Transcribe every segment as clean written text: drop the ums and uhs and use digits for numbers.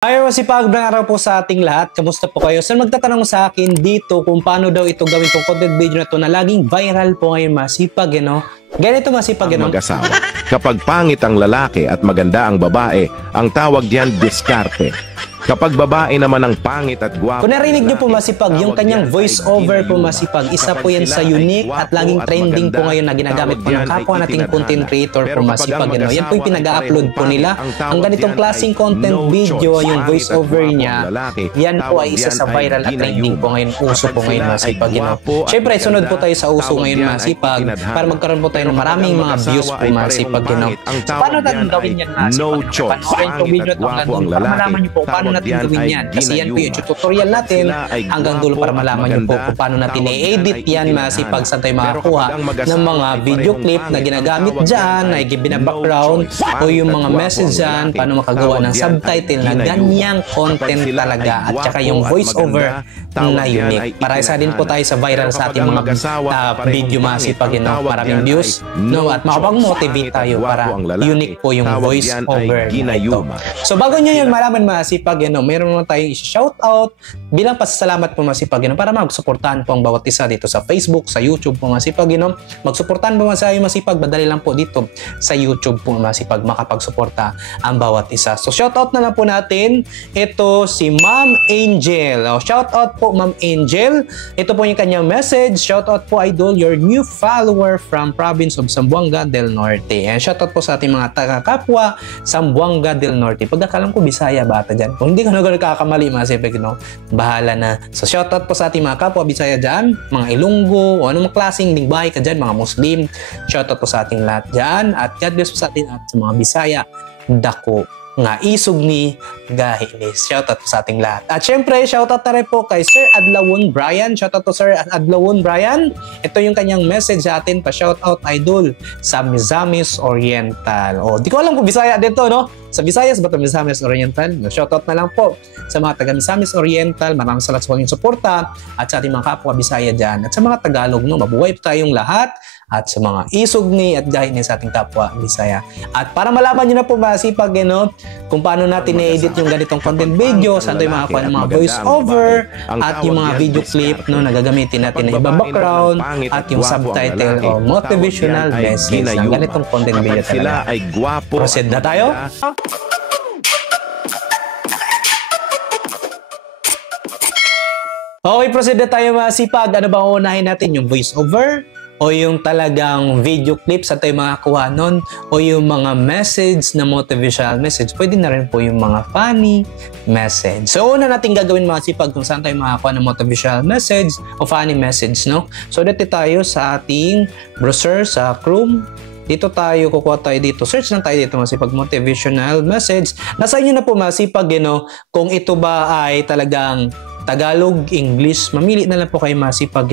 Ayaw masipagandang araw po sa ating lahat. Kamusta po kayo? So magtatanong sa akin dito kung paano daw ito gawin kong content video na ito na laging viral po ngayon masipag, Ganito masipag, Mag-asawa. Kapag pangit ang lalaki at maganda ang babae, ang tawag diyan diskarte. Kapag babae naman ang pangit at gwapo. Kung narinig nyo po masipag, yung kanyang voice over po masipag, isa po yan sa unique at laging trending po ngayon na ginagamit po ng kapwa nating content creator po masipag. Yan po yung pinag-upload po nila. Ang ganitong klaseng content video, yung voice over niya, yan po ay isa sa viral at trending po ngayon. Uso po ngayon masipag. Siyempre, sunod po tayo sa uso ngayon masipag para magkaroon po tayo ng maraming mga views po masipag. So, paano natin gawin yan masipag? No choice. Panoorin po video ito hanggang dulo para malaman nyo po paano natin gawin yan. Kasi yan po yung tutorial natin hanggang dulo para malaman nyo po kung paano natin i-edit yan masipag saan tayo makakuha ng mga video clip na ginagamit dyan, na ibina-background o yung mga message dyan, paano makagawa ng subtitle na ganyang content talaga at saka yung voice over na unique. Para isa din po tayo sa viral sa ating mga video masipag, maraming views, at makapag-motivate tayo para unique po yung voice over na ito. So bago nyo yun malaman masipag, meron naman tayong shoutout bilang pasasalamat po masipag, para magsuportahan po ang bawat isa dito sa Facebook, sa YouTube po masipag, magsuportahan po masipag, madali lang po dito sa YouTube po masipag makapagsuporta ang bawat isa. So shoutout na lang po natin, ito si Ma'am Angel. Shoutout po Ma'am Angel, ito po yung kanyang message. Shoutout po idol, your new follower from province of Zamboanga del Norte. And shoutout po sa ating mga taga-kapwa Zamboanga del Norte. Pagkakalam ko Bisaya bata dyan. Kung hindi ka nagkakamali masipag, bahala na. So shoutout po sa ating mga kapwa Bisaya dyan, mga Ilonggo, o anong klaseng lingwahe ka dyan, mga Muslim. Shoutout po sa ating lahat dyan. At God bless po sa ating at sa mga Bisaya. Dako nga isog ni Gahilis. Shoutout po sa ating lahat. At syempre, shoutout na rin po kay Sir Adlawon Brian. Shoutout to Sir Adlawon Brian. Ito yung kanyang message sa atin pa shoutout idol sa Misamis Oriental. Di ko alam kung Bisaya dito, Sa Visayas ba ito Misamis Oriental? Shoutout na lang po sa mga taga Misamis Oriental. Maraming salamat sa inyong suporta at sa ating mga kapwa Bisaya dyan. At sa mga Tagalog, mabuhay po tayong lahat. At sa mga isugni at gahini sa ating kapwa Bisaya. At para malaman nyo na po masipag, kung paano natin i-edit yung ganitong content video, saan tayo makakuha ng mga voice over, at yung mga video clip na gagamitin natin na iba background, at yung subtitle o motivational message ng ganitong content video talaga. Proceed na tayo? Okay, proceed na tayo masipag. Ano ba unahin natin? Yung voice over? O yung talagang video clip sa tayo makakuha nun, o yung mga message na motivational message, pwede na rin po yung mga funny message. So, una natin gagawin masipag kung saan tayo makakuha ng motivational message o funny message, So, dito tayo sa ating browser, sa Chrome. Dito tayo, kukuha tayo dito. Search lang tayo dito masipag motivational message. Nasa inyo na po masipag, kung ito ba ay talagang Tagalog, English, mamili na lang po kayo masipag,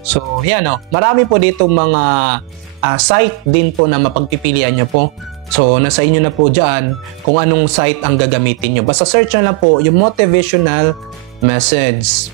So, yan, marami po dito mga site din po na mapagpipilian nyo po. So, nasa inyo na po dyan kung anong site ang gagamitin nyo. Basta search na lang po yung motivational message.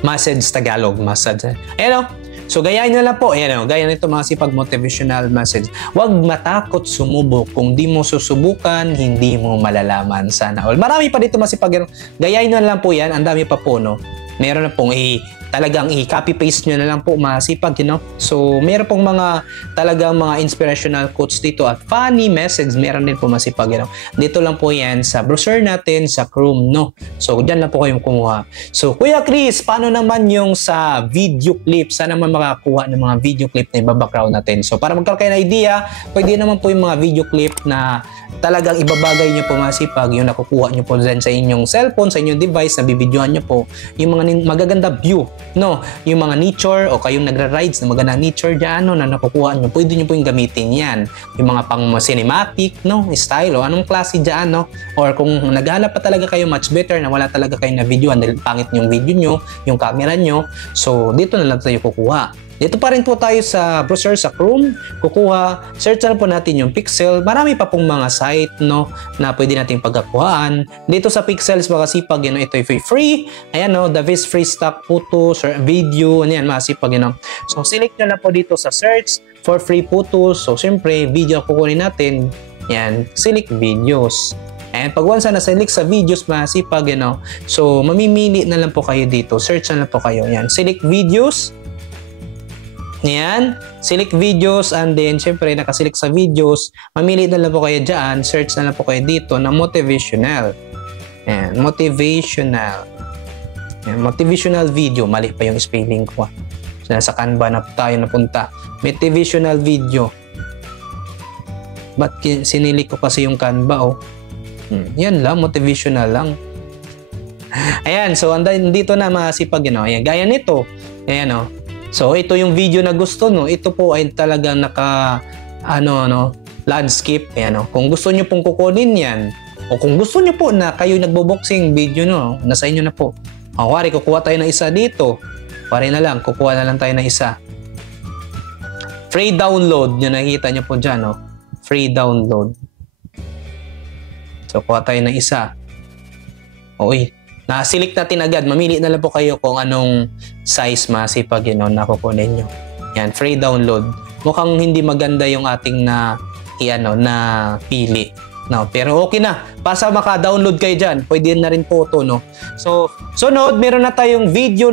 Message Tagalog, message. Ayan, So, gayahin nyo lang po. Ayan, gaya nito mga sipag motivational message. Huwag matakot sumubok. Kung di mo susubukan, hindi mo malalaman. Sana all. Marami pa dito masipag. Gayahin nyo lang po yan. Ang dami pa po, Meron na pong talagang i-copy-paste nyo na lang po masipag, So, meron pong mga talagang mga inspirational quotes dito at funny message, meron din po masipag, Dito lang po yan sa browser natin, sa Chrome, So, dyan lang po kayong kumuha. So, Kuya Chris, paano naman yung sa video clip? Saan naman makakuha ng mga video clip na iba-background natin? So, para magkaroon kayo ng idea, pwede naman po yung mga video clip na talagang ibabagay nyo po masipag, yung nakukuha nyo po dyan sa inyong cellphone, sa inyong device, na bibidyohan nyo po, yung mga magaganda view, yung mga nature o kayong nagra-rides na magandang nature dyan, na nakukuha nyo, pwede nyo po yung gamitin yan. Yung mga pang cinematic, style, o anong klase dyan, or kung naghanap pa talaga kayo much better na wala talaga kayo na video, dahil pangit yung video nyo, yung camera nyo, so dito na lang tayo kukuha. Dito pa rin po tayo sa browser, sa Chrome, kukuha, search na po natin yung Pixel. Marami pa pong mga site, na pwede nating pagkakuhaan. Dito sa Pixels, makasipag, ito ay free. Ayan, the best free stock photos or video, masipag, So, select nyo lang po dito sa search for free photos. So, siyempre, video kukunin natin. Yan, select videos. And pag once na select sa videos masipag, so mamimili na lang po kayo dito. Search na lang po kayo. Yan. Select videos. Yan. Select videos and then syempre nakaselect sa videos. Mamili na lang po kayo dyan. Search na lang po kayo dito na motivational. Yan. Motivational. Yan. Motivational video. Mali pa yung spelling ko. So nasa Canva na tayo napunta. Motivational video. Ba't sinili ko kasi yung Canva Yan lang, motivational lang. Ayan, so dito na masipag ayan, gaya nito. Ayan So ito yung video na gusto Ito po ay talagang naka landscape. Ayan Kung gusto niyo pong kukunin yan o kung gusto niyo po na kayo nagbo-boxing video nasa inyo na po. Kuwari kukuha tayo ng isa dito. Kuwari na lang, kukuha na lang tayo ng isa. Free download, yung nakikita niyo po diyan Free download. So, kuha tayo ng isa. Na-select natin agad. Mamili na lang po kayo kung anong size masipag na kukunin nyo. Yan, free download. Mukhang hindi maganda yung ating na pili. Pero okay na. Basta maka-download kayo dyan. Pwede na rin po ito, So, sunod, meron na tayong video,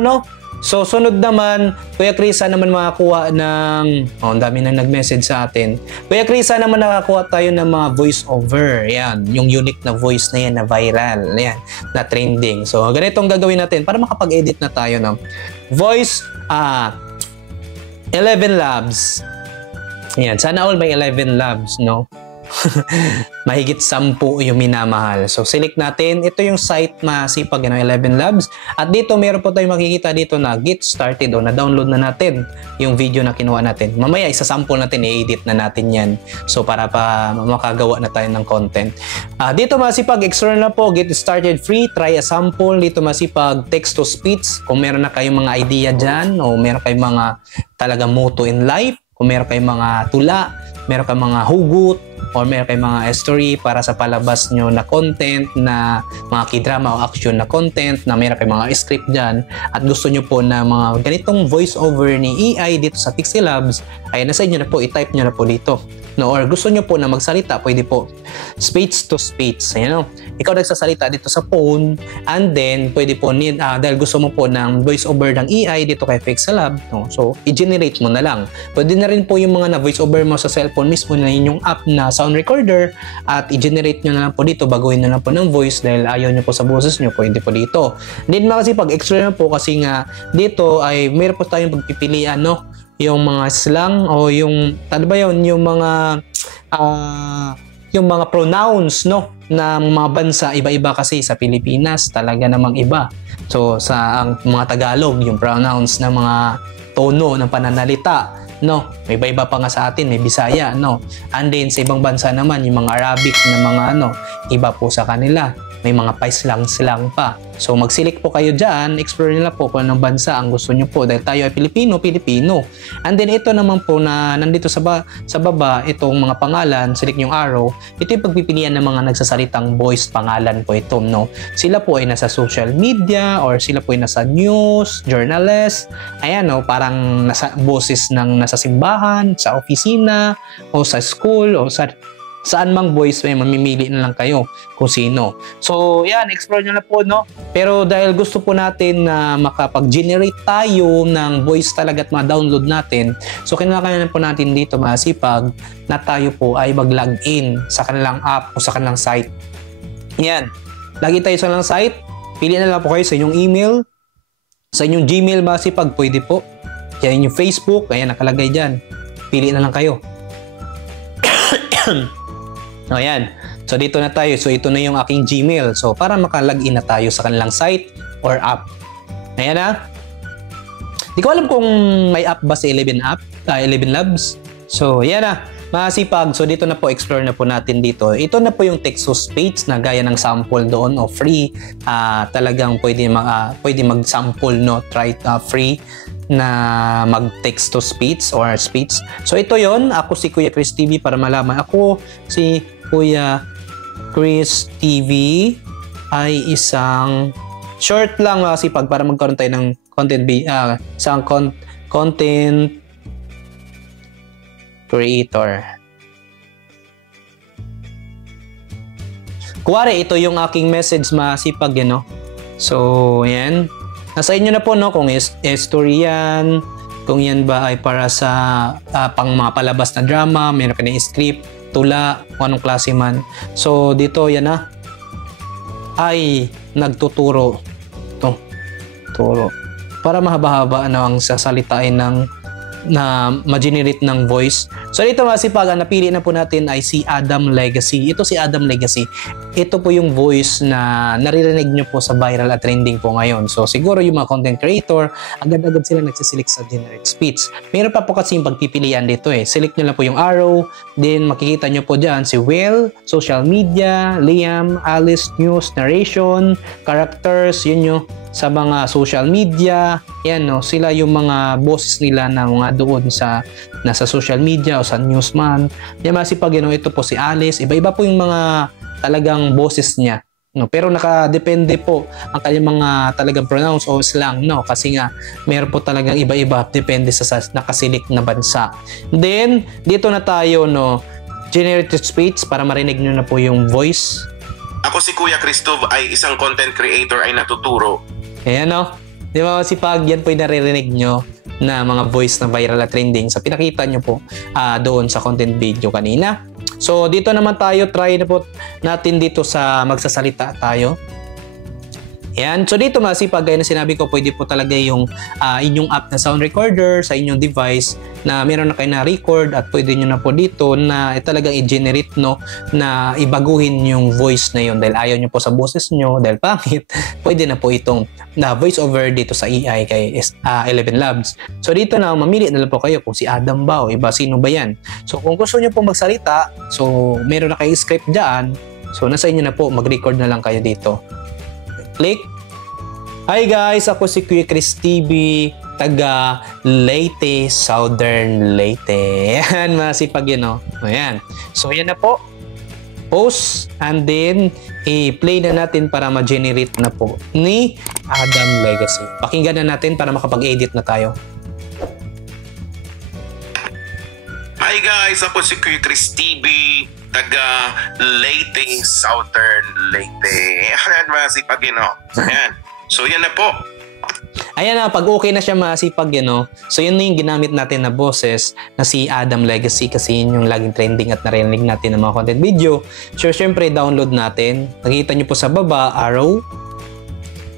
So, sunod naman, Kuya Chris, naman makakuha ng... ang dami na nag-message sa atin. Kuya Chris, naman nakakuha tayo ng mga voice-over. Yan, yung unique na voice na yan, na viral. Yan, na trending. So, ganitong gagawin natin para makapag-edit na tayo ng voice 11 Labs. Yan, sana all may 11 Labs, Mahigit 10 yung minamahal. So, select natin. Ito yung site masipag 11 Labs. At dito, meron po tayong makikita dito na get started o na-download na natin yung video na kinuha natin. Mamaya, isa-sample natin, i-edit na natin yan. So, para pa makagawa na tayo ng content. Dito masipag, extra na po, get started free, try a sample. Dito masipag, text to speech. Kung meron na kayong mga idea dyan o meron kayong mga talagang motto in life, kung meron kayong mga tula, meron kayong mga hugot, or meron kayong mga story para sa palabas nyo na content, na mga k-drama o action na content, na meron kayong mga script dyan, at gusto nyo po na mga ganitong voice over ni AI dito sa Pixie Labs, ay nasa inyo na po, i-type nyo na po dito. Or gusto nyo po na magsalita, pwede po speech to speech. Ikaw nagsasalita dito sa phone, and then pwede po dahil gusto mo po ng voice over ng AI dito kay Pixie Lab, so i-generate mo na lang. Pwede na rin po yung mga na voice over mo sa cellphone mismo na yung app na sound recorder, at i-generate nyo na lang po dito, baguhin na lang po ng voice dahil ayaw nyo po sa boses nyo, pwede po dito. Then kasi pag extra na po kasi nga dito ay mayroon po tayong pagpipilian yung mga slang o yung yung mga pronouns na mga bansa iba-iba kasi sa Pilipinas talaga namang iba. So sa mga Tagalog yung pronouns ng mga tono ng pananalita may iba-iba pa nga sa atin, may Bisaya and then sa ibang bansa naman yung mga Arabic na mga iba po sa kanila, may mga paislang-slang pa. So mag-select po kayo dyan, explore nila po kung anong bansa ang gusto nyo po dahil tayo ay Pilipino. And then ito naman po na nandito sa baba, itong mga pangalan, select yung arrow, ito yung pagpipilian ng mga nagsasalitang voice pangalan po ito. Sila po ay nasa social media or sila po ay nasa news, journalist, ayan parang nasa boses ng nasa simbahan, sa opisina, o sa school, o saan mang voice may mamimili na lang kayo kung sino. So, yan, explore nyo na po, Pero dahil gusto po natin na makapag-generate tayo ng voice talaga at ma-download natin, so kinakailangan po natin dito masipag na tayo po ay mag-login sa kanilang app o sa kanilang site. Yan. Login tayo sa kanilang site. Pili na lang po kayo sa inyong email. Sa inyong Gmail masipag, pwede po. Yan yung Facebook. Ayan, nakalagay dyan. Pili na lang kayo. Ayan. So, dito na tayo. So, ito na yung aking Gmail. So, para makalagin na tayo sa kanilang site or app. Ayan na. Di ko alam kung may app ba sa 11 Labs. So, ayan na. Masipag. So, dito na po, explore na po natin dito. Ito na po yung text-to-speech na gaya ng sample doon o free. Talagang pwede mag-sample, try free na mag-text to speech or speech. So, ito yon. Ako si Kuya Chris TV para malaman. Ako si Kuya Chris TV ay isang short lang masipag para magkaroon tayo ng content isang content creator. Kuwari, ito yung aking message masipag, no? So, yan. Nasa inyo na po, no? Kung story yan, kung yan ba ay para sa pang mga palabas na drama, meron ka na script, tula, kung anong klase man. So, dito, yan na. Ay nagtuturo. Ito. Turo. Para mahaba-haba ang sasalitain na ma-generate ng voice. So dito masipag, ang napili na po natin ay si Adam Legacy. Ito si Adam Legacy. Ito po yung voice na naririnig nyo po sa viral at trending po ngayon. So siguro yung mga content creator, agad-agad sila nagsisilik sa generate speech. Meron pa po kasi yung pagpipilian dito eh. Select nyo lang po yung arrow, then makikita nyo po dyan si Will, social media, Liam, Alice, news, narration, characters, yun nyo sa mga social media, yan no, sila yung mga bosses nila na mga doon sa nasa social media o sa newsman. Yan masipag yun, ito po si Alice, iba-iba po yung mga talagang bosses niya. No, pero nakadepende po ang kanyang mga talagang pronounce o slang, no, kasi nga meron po talagang iba-iba depende sa nakasilik na bansa. Then dito na tayo, no, generated speech para marinig nyo na po yung voice. Ako si Kuya Christoph ay isang content creator ay natuturo. Ayan no, di ba masipag, yan po yung naririnig nyo na mga voice na viral at trending sa pinakita nyo po doon sa content video kanina. So dito naman tayo, try na po natin dito sa magsasalita tayo. Yan. So dito masipag, gaya na sinabi ko, pwede po talaga yung inyong app na sound recorder sa inyong device na meron na kayo na record at pwede nyo na po dito na talagang i-generate, no, na ibaguhin yung voice na yun dahil ayaw nyo po sa boses nyo dahil pangit. Pwede na po itong voice over dito sa AI kay 11 Labs. So dito na, mamili na lang po kayo kung si Adam ba o iba, sino ba yan. So kung gusto nyo po magsalita, so meron na kayo script dyan, so nasa inyo na po, mag-record na lang kayo dito. Click. Hi guys, ako si Kuya Chris TV, taga Leyte, Southern Leyte. Ayan, masipag yun, no? Ayan. So, yan na po. Post, and then, i-play na natin para ma-generate na po ni Adam Legacy. Pakinggan na natin para makapag-edit na tayo. Hi guys, ako si Kuya Chris TV, taga Leyte, Southern Leyte. Ayan, masipag yun, no? Ayan. So, yan na po. Ayan na, pag okay na siya masipag yun, no? So, yun na yung ginamit natin na boses na si Adam Legacy kasi yun yung laging trending at narinig natin ng mga content video. So, syempre, download natin. Nakikita nyo po sa baba, arrow.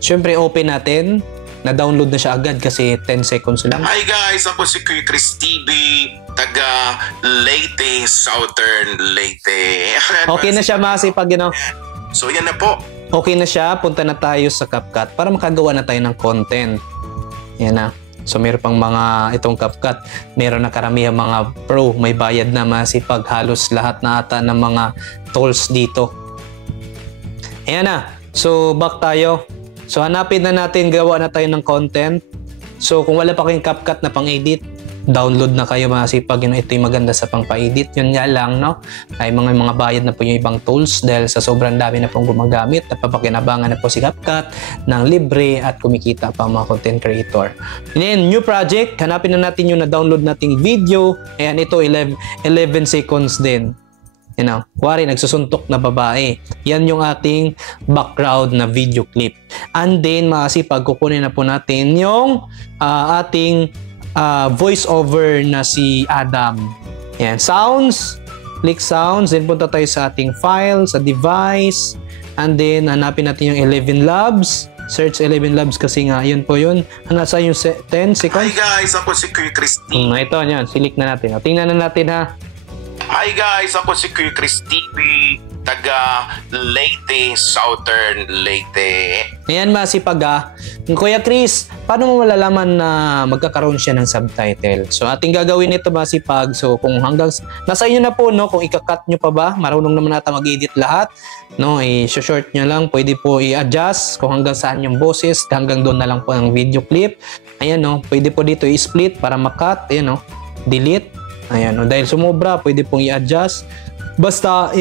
Syempre, open natin. Na-download na siya agad kasi 10 seconds lang. Hi guys, ako si Kuya Chris TV, taga Leyte, Southern Leyte. Okay na siya masipag yun, no? So, yan na po. Okay na siya, punta na tayo sa CapCut para makagawa na tayo ng content. Yan na. So meron pang mga itong CapCut, meron na karamihan mga pro, may bayad na masipag, halos lahat na ata ng mga tools dito. Ayan na. So back tayo. So hanapin na natin, gawa na tayo ng content. So kung wala pa kayong CapCut na pang-edit, download na kayo masipag, yun, ito yung maganda sa pang-pa-edit. Yun nga lang, no, ay mga bayad na po yung ibang tools dahil sa sobrang dami na pong gumagamit at papakinabangan na po si CapCut ng libre at kumikita pa mga content creator. And then, new project, hanapin na natin yung na-download nating video. Ayan, ito 11 seconds din. You know, kuwari nagsusuntok na babae. Yan yung ating background na video clip. And then, masipag, kukunin na po natin yung ating voice over na si Adam. Yan, sounds, click sounds, then punta tayo sa ating file, sa device, and then hanapin natin yung 11 Labs, search 11 Labs kasi nga, yun po yun. Nasa yung 10 seconds. Hi guys, ako si Kuya Chris TV. Ito, yan, select na natin. Tingnan na natin ha. Hi guys, ako si Kuya Chris TV, taga Leyte, Southern Leyte. Ayan, masipag ha. Kuya Chris, paano mo malalaman na magkakaroon siya ng subtitle? So ating gagawin ito masipag. So kung hanggang nasa inyo na po, no, kung ika-cut nyo pa ba, marunong naman nata mag-edit lahat, no, i-short nyo lang, pwede po i-adjust kung hanggang saan yung boses, hanggang doon na lang po ang video clip. Ayan, no, pwede po dito i-split para ma-cut, ayan, no, delete. Ayan, no, dahil sumobra, pwede pong i-adjust. Basta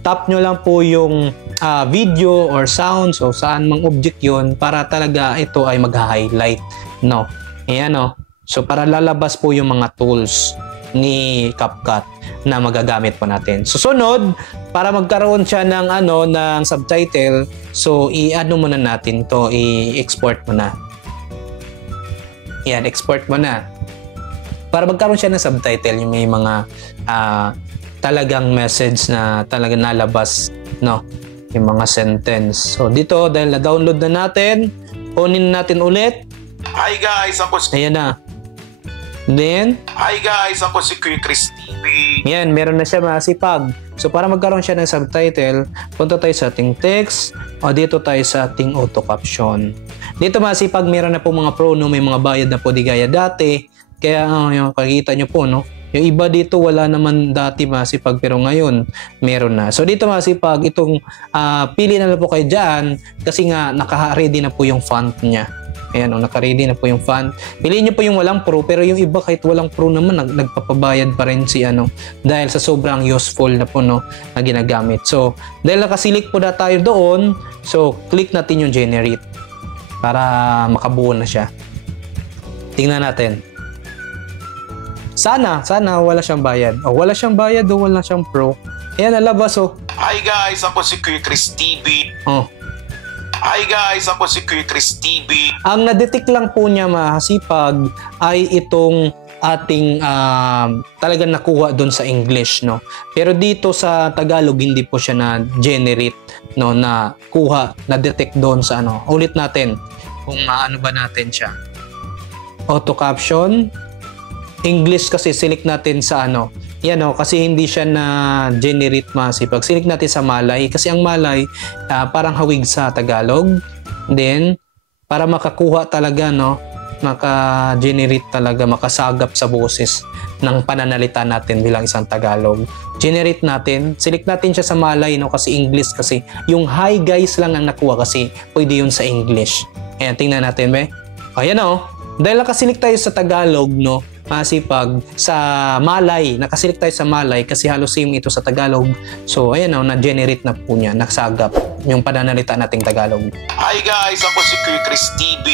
tap nyo lang po yung video or sounds o saan mang object yun para talaga ito ay mag-highlight, no? Ayan, no? So para lalabas po yung mga tools ni CapCut. na magagamit po natin. Susunod, para magkaroon siya ng ng subtitle, so i-ano muna natin to, i-export mo na. Yan, export mo na. Para magkaroon siya ng subtitle, yung may mga talagang message na talagang nalabas, no? Yung mga sentence. So dito, dahil na-download na natin, kunin natin ulit. Hi guys, ako si... Ayan na. Then, Hi guys, ako si Kuya Chris TV. yan, meron na siya masipag. So para magkaroon siya ng subtitle, punta tayo sa ating text o dito tayo sa ating auto caption. Dito masipag, meron na po mga pro, no? May mga bayad na po di gaya dati. Kaya yung kakita nyo po, no? Yung iba dito wala naman dati masipag pero ngayon meron na. So dito masipag, itong pili na lang po kayo dyan kasi nga naka-ready na po yung font niya. Ayan, naka-ready na po yung font. Piliin nyo po yung walang pro, pero yung iba kahit walang pro naman nagpapabayad pa rin si dahil sa sobrang useful na po, no, na ginagamit. So dahil nakasilik po na tayo doon, so click natin yung generate para makabuo na siya. Tingnan natin. Sana wala siyang bayad. O wala siyang bayad o wala siyang pro. Ayan, nalabas oh. Hi guys, ako si Kuya Chris TV. Oh. Hi guys, ako si Kuya Chris TV. Ang na-detect lang po niya masipag ay itong ating talagang nakuha doon sa English, no. Pero dito sa Tagalog hindi po siya na-generate, no, na kuha, na-detect doon sa Ulit natin kung ano ba natin siya. Auto caption. English kasi select natin sa yan kasi hindi siya na generate masipag. Select natin sa Malay kasi ang Malay parang hawig sa Tagalog. Then para makakuha talaga, no, maka-generate talaga, makasagap sa boses ng pananalita natin bilang isang Tagalog. Generate natin, select natin siya sa Malay, no, kasi English kasi. Yung hi guys lang ang nakuha kasi pwede yun sa English. Ayan, tingnan natin, be. Ayan dahil nakasilik tayo sa Tagalog, no, masipag sa Malay, nakasilik tayo sa Malay kasi halos same ito sa Tagalog. So ayan na-generate na po niya, nasagap yung pananalita nating Tagalog. Hi guys, ako si Kuya Chris TV,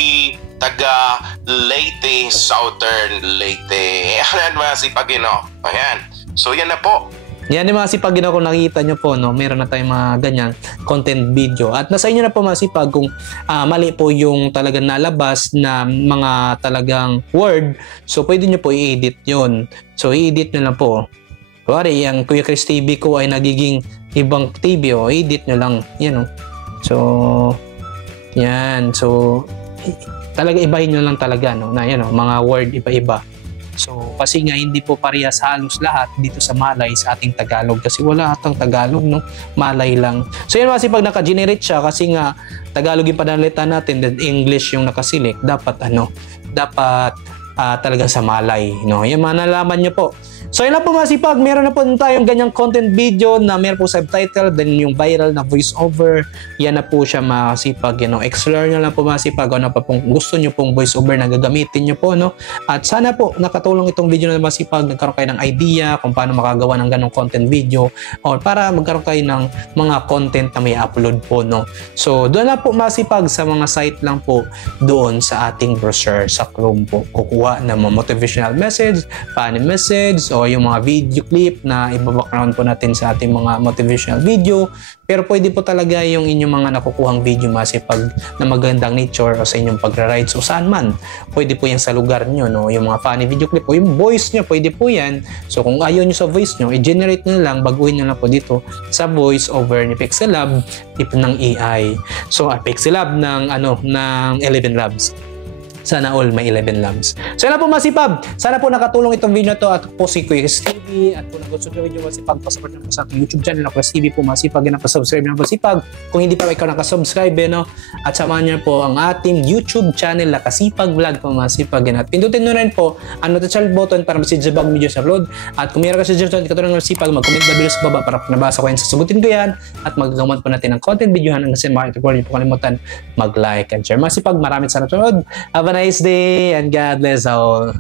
taga Leyte, Southern Leyte. Ayan, masipag Ayan. So yan na po. Yan yung masipag kung nakikita nyo po, no, meron na tayong mga ganyan content video. At nasa inyo na po masipag kung mali po yung talagang nalabas na mga talagang word. So pwede nyo po i-edit yun. So i-edit nyo lang po. Kuwari, yung Kuya Chris TV ko ay nagiging ibang TV, edit nyo lang. Yan So, yan. So, talaga ibahin nyo lang talaga, no, na yan mga word iba-iba. So, kasi nga hindi po parehas halos lahat dito sa Malay sa ating Tagalog kasi wala atang Tagalog, no? Malay lang. So, yan masipag naka-generate siya kasi nga Tagalog yung pananalita natin, then English yung nakasilik. Dapat talagang sa Malay, no? Yan, manalaman nyo po. So yun lang po masipag, meron na po tayong ganyang content video na meron po subtitle, then yung viral na voice over, yan na po siya masipag, explore nyo lang po masipag, ano pa pong gusto nyo pong voice over na gagamitin nyo po, no? At sana po nakatulong itong video na masipag, nagkaroon kayo ng idea kung paano makagawa ng ganong content video or para magkaroon kayo ng mga content na may upload po, no? So doon na po masipag sa mga site lang po doon sa ating browser sa Chrome po, kukuha ng mga motivational message, funny message, o yung mga video clip na iba-background po natin sa ating mga motivational video. Pero pwede po talaga yung inyong mga nakukuhang video masipag na magandang nature o sa inyong pagra-rides o saan man. Pwede po yan sa lugar nyo, no? Yung mga funny video clip o yung voice nyo, pwede po yan. So kung ayaw nyo sa voice nyo, i-generate nyo lang, baguhin nyo lang po dito sa voice over ni Pixelab, tip ng AI. So Pixelab ng 11 Labs. Sana all may 11 labs. So yan po masipag. Sana po nakatulong itong video na to at po si Kuya Chris TV. At kung nagustuhan yung video masipag, pasupport nyo po sa ating YouTube channel na Chris TV po masipag. Yan pasubscribe na masipag. Kung hindi pa ikaw nakasubscribe, at samahan nyo po ang ating YouTube channel na Kasipag Vlog po masipag. At pindutin nyo rin po ang notification button para message sa bagong video sa upload. At kung mayroon ka sa dyan katulong ng masipag, mag-comment na video sa baba para nabasa ko yan, sasagutin ko yan. At magagawan po natin ng content video hanggang sa mga ito. Hindi po kalimutan mag-like and share. Masipag, maraming salamat. Have a nice day and God bless all.